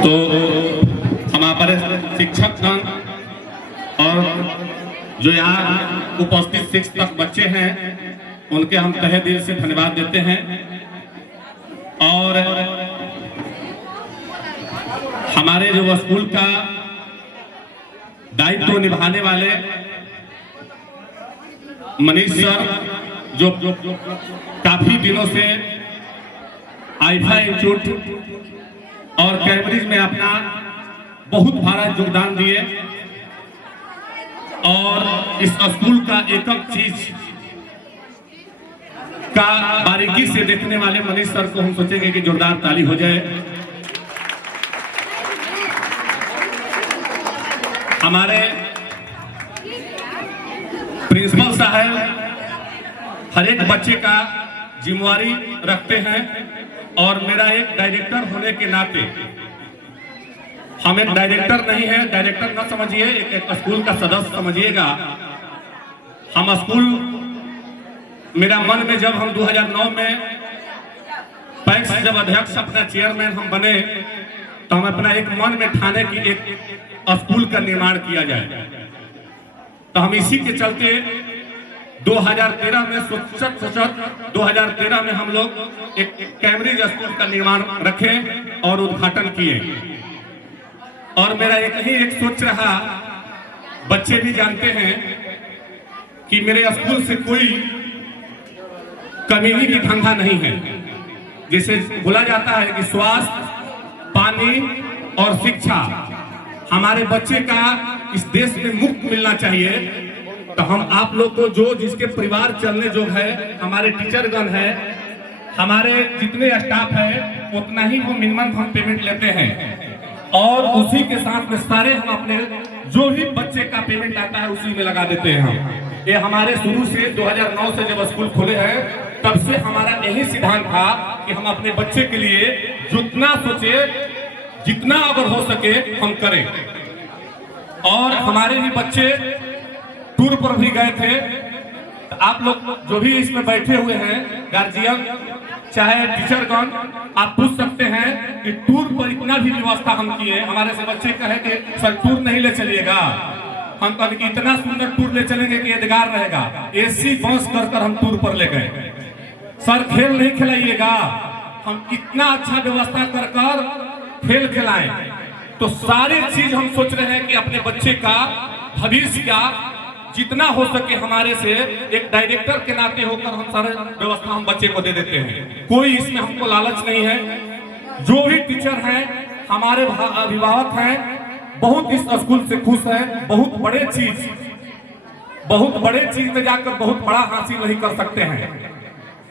तो हमारे शिक्षकगण और जो यहाँ उपस्थित शिक्षक बच्चे हैं उनके हम तहे दिल से धन्यवाद देते हैं। और हमारे जो स्कूल का दायित्व निभाने वाले मनीष सर जो काफी दिनों से आईफा इंस्टीट्यूट और कैम्ब्रिज में अपना बहुत बड़ा योगदान दिए और इस स्कूल का एक एक चीज का बारीकी से देखने वाले मनीष सर को हम सोचेंगे कि जोरदार ताली हो जाए। हमारे प्रिंसिपल साहब हर एक बच्चे का जिम्मेवारी रखते हैं और मेरा एक डायरेक्टर होने के नाते, हम एक डायरेक्टर नहीं है, डायरेक्टर ना समझिए, एक स्कूल का सदस्य समझिएगा। हम स्कूल, मेरा मन में जब हम 2009 में पैक्स जब अध्यक्ष अपना चेयरमैन हम बने तो हम अपना एक मन में ठाने की एक स्कूल का निर्माण किया जाए। तो हम इसी के चलते 2013 में सोचत 2013 में हम लोग एक कैम्ब्रिज स्कूल का निर्माण रखे और उद्घाटन किए। और मेरा एक सोच रहा, बच्चे भी जानते हैं कि मेरे स्कूल से कोई कमीनी की धंधा नहीं है। जैसे बोला जाता है कि स्वास्थ्य, पानी और शिक्षा हमारे बच्चे का इस देश में मुफ्त मिलना चाहिए। तो हम आप लोग को जो जिसके परिवार चलने जो है, हमारे टीचरगण है, हमारे जितने स्टाफ है, उतना ही वो मिनिमम हम पेमेंट लेते हैं और उसी के साथ में सारे हम अपने जो भी बच्चे का पेमेंट आता है उसी में लगा देते हैं हम। ये हमारे शुरू से 2009 से जब स्कूल खुले हैं तब से हमारा यही सिद्धांत था कि हम अपने बच्चे के लिए जितना सोचे, जितना अगर हो सके हम करें। और हमारे भी बच्चे टूर पर भी गए थे। आप लोग जो भी इसमें बैठे हुए हैं, गार्जियन चाहे टीचरगण, आप पूछ सकते हैं कि टूर पर इतना भी व्यवस्था हम किए। हमारे से बच्चे कहे कि सर टूर नहीं ले चलिएगा, हम कहें कि इतना सुंदर टूर ले चलेंगे कि यादगार रहेगा। एसी बस कर हम टूर पर ले गए। सर खेल नहीं खिलाइएगा, हम इतना अच्छा व्यवस्था कर खेल खिलाएं। तो सारी चीज हम सोच रहे हैं कि अपने बच्चे का भविष्य का जितना हो सके हमारे से एक डायरेक्टर के नाते होकर हम सारे व्यवस्था हम बच्चे को दे देते हैं। कोई इसमें हमको लालच नहीं है। जो भी टीचर हैं, हमारे अभिभावक हैं, बहुत इस स्कूल से खुश हैं। बहुत बड़े चीज में जाकर बहुत बड़ा हासिल नहीं कर सकते हैं।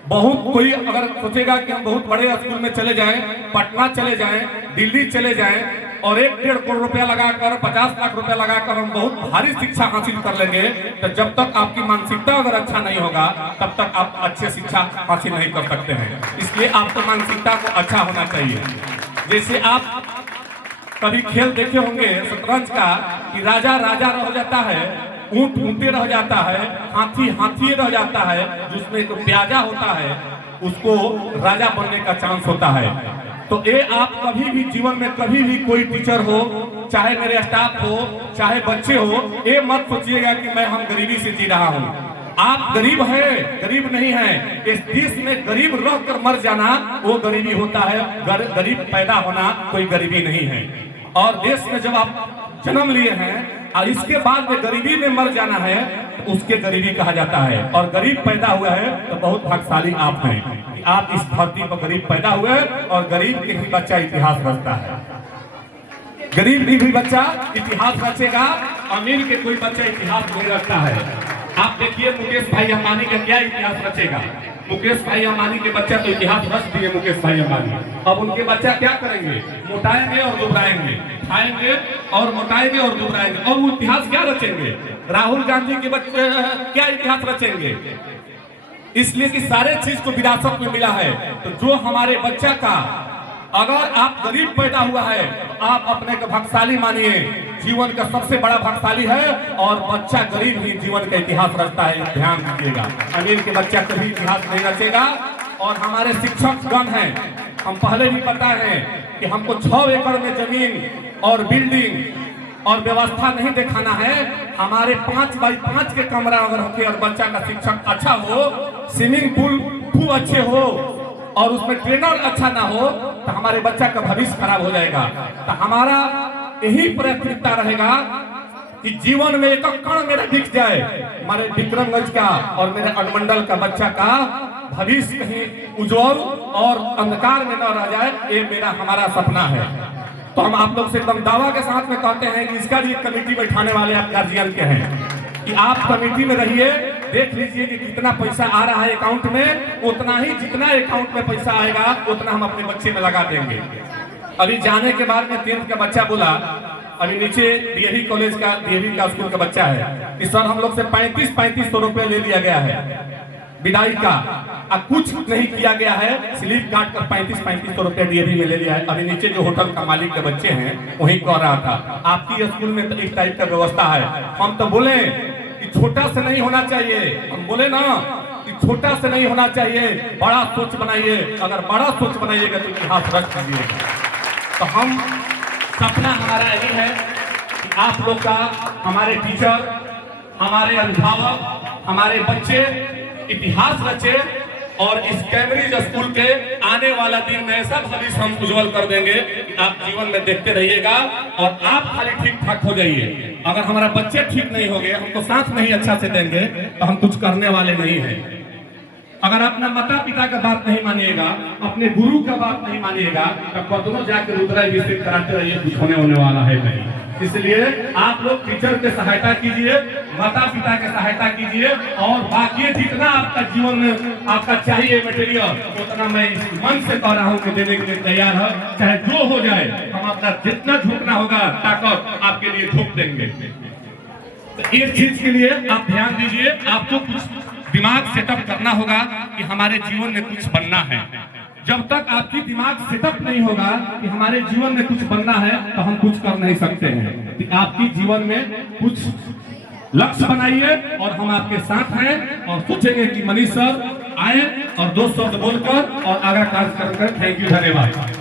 बहुत कोई अगर सोचेगा कि हम बहुत बड़े स्कूल में चले जाएं, पटना चले जाएं, दिल्ली चले जाएं और 1-1.5 करोड़ रुपया लगाकर, 50 लाख रुपया लगाकर हम बहुत भारी शिक्षा हासिल कर लेंगे, तो जब तक आपकी मानसिकता अगर अच्छा नहीं होगा तब तक आप अच्छी शिक्षा हासिल नहीं कर सकते हैं। इसलिए आपको मानसिकता को अच्छा होना चाहिए। जैसे आप कभी खेल देखे होंगे शतरंज का कि राजा राजा रह जाता है, ऊंट ऊंटे रह जाता है, हाथी हाथी रह जाता है, जिसमें तो प्याजा होता है उसको राजा बनने का चांस होता है। तो ये आप कभी भी जीवन में कभी भी कोई टीचर हो, चाहे मेरे स्टाफ हो, चाहे बच्चे हो, ये मत सोचिएगा कि मैं हम गरीबी से जी रहा हूँ। आप गरीब हैं, गरीब नहीं हैं। इस देश में गरीब रहकर मर जाना वो गरीबी होता है, गरीब पैदा होना कोई गरीबी नहीं है। और देश में जब आप जन्म लिए हैं और इसके बाद में गरीबी में मर जाना है तो उसके गरीबी कहा जाता है। और गरीब पैदा हुआ है तो बहुत भाग्यशाली आप हैं कि आप इस धरती पर गरीब पैदा हुए और गरीब के ही बच्चा इतिहास रचता है। गरीब भी बच्चा इतिहास रचेगा, अमीर के कोई बच्चा इतिहास नहीं रचता है। आप देखिए मुकेश भाई अंबानी का क्या इतिहास रचेगा। मुकेश भाई अंबानी के बच्चा तो इतिहास रच दिए मुकेश भाई अंबानी। अब उनके बच्चा क्या करेंगे? मोटाएंगे और दुबराएंगे, खाएंगे और मोटाएंगे और दुबराएंगे, और वो इतिहास क्या रचेंगे? राहुल गांधी के बच्चे क्या इतिहास रचेंगे? इसलिए कि सारे चीज को विरासत में मिला है। तो जो हमारे बच्चा का, अगर आप गरीब पैदा हुआ है तो आप अपने को भाग्यशाली मानिए। जीवन का सबसे बड़ा भाग्यशाली है और बच्चा गरीब ही जीवन का इतिहास रचता है, ध्यान दीजिएगा। अमीर के बच्चा कभी इतिहास नहीं रचेगा। और हमारे शिक्षक गण हैं, हम पहले भी पता है कि हमको 6 एकड़ में जमीन और बिल्डिंग और व्यवस्था नहीं दिखाना है। हमारे 5 बाई 5 के कमरा अगर होते और बच्चा का शिक्षक अच्छा हो, स्विमिंग पूल खूब अच्छे हो और उसमें ट्रेनर अच्छा ना हो तो हमारे बच्चा का भविष्य खराब हो जाएगा। तो हमारा यही प्राथमिकता रहेगा कि जीवन में एक कण मेरा दिख जाए, हमारे विक्रमगंज का और मेरे अनुमंडल का बच्चा का भविष्य कहीं उज्जवल और अंधकार में न रह जाए, ये मेरा हमारा सपना है। तो हम आप लोग से एकदम दावा के साथ में कहते हैं कि इसका भी कमेटी बैठाने वाले आप गार्जियन के हैं कि आप कमेटी में रहिए, देख लीजिए कि कितना पैसा आ रहा है अकाउंट में, उतना ही जितना अकाउंट में पैसा आएगा उतना हम अपने बच्चे में लगा देंगे। अभी जाने के बाद में 10th का बच्चा बोला, अभी नीचे डीएवी कॉलेज का डीएवी का स्कूल का बच्चा है कि सर हम लोग से 3500 रुपये ले लिया गया है विदाई का, अब कुछ नहीं किया गया है, स्लिप काट कर 3500 रुपये डीएवी में ले लिया है। अभी नीचे जो होटल का मालिक के बच्चे हैं वही कह रहा था आपकी स्कूल में तो इस टाइप का व्यवस्था है। हम तो बोले कि छोटा से नहीं होना चाहिए, हम बोले ना कि छोटा से नहीं होना चाहिए, बड़ा सोच बनाइए, अगर बड़ा सोच बनाइएगा तो इतिहास रच दीजिएगा। तो हम सपना हमारा यही है कि आप लोग का, हमारे टीचर, हमारे अभिभावक, हमारे बच्चे इतिहास रचे और इस कैम्ब्रिज स्कूल के आने वाला दिन में ऐसा भविष्य हम उज्जवल कर देंगे कि आप जीवन में देखते रहिएगा और आप खाली ठीक ठाक हो जाइए। अगर हमारा बच्चे ठीक नहीं हो गए, हमको साथ नहीं अच्छा से देंगे तो हम कुछ करने वाले नहीं हैं। अगर अपना माता पिता का बात नहीं मानिएगा, अपने गुरु का बात नहीं मानिएगा तो कदमों जाकर रुद्राभिषेक कराते रहिए, कुछ होने वाला है नहीं। इसलिए आप लोग टीचर के सहायता कीजिए, माता पिता के सहायता कीजिए और बाकी जितना आपका जीवन में आपका चाहिए मटेरियल उतना मैं इस मन से कह रहा हूँ कि देने के लिए तैयार है। चाहे जो हो जाए, हम अपना जितना झुकना होगा ताकत आपके लिए झुक देंगे। तो इस चीज के लिए आप ध्यान दीजिए, आपको कुछ दिमाग सेटअप करना होगा कि हमारे जीवन में कुछ बनना है। जब तक आपकी दिमाग सेटअप नहीं होगा कि हमारे जीवन में कुछ बनना है तो हम कुछ कर नहीं सकते हैं। कि आपकी जीवन में कुछ लक्ष्य बनाइए और हम आपके साथ हैं और सोचेंगे कि मनीष सर आए और 2 शब्द बोलकर और आगे कार्य कर। थैंक यू, धन्यवाद।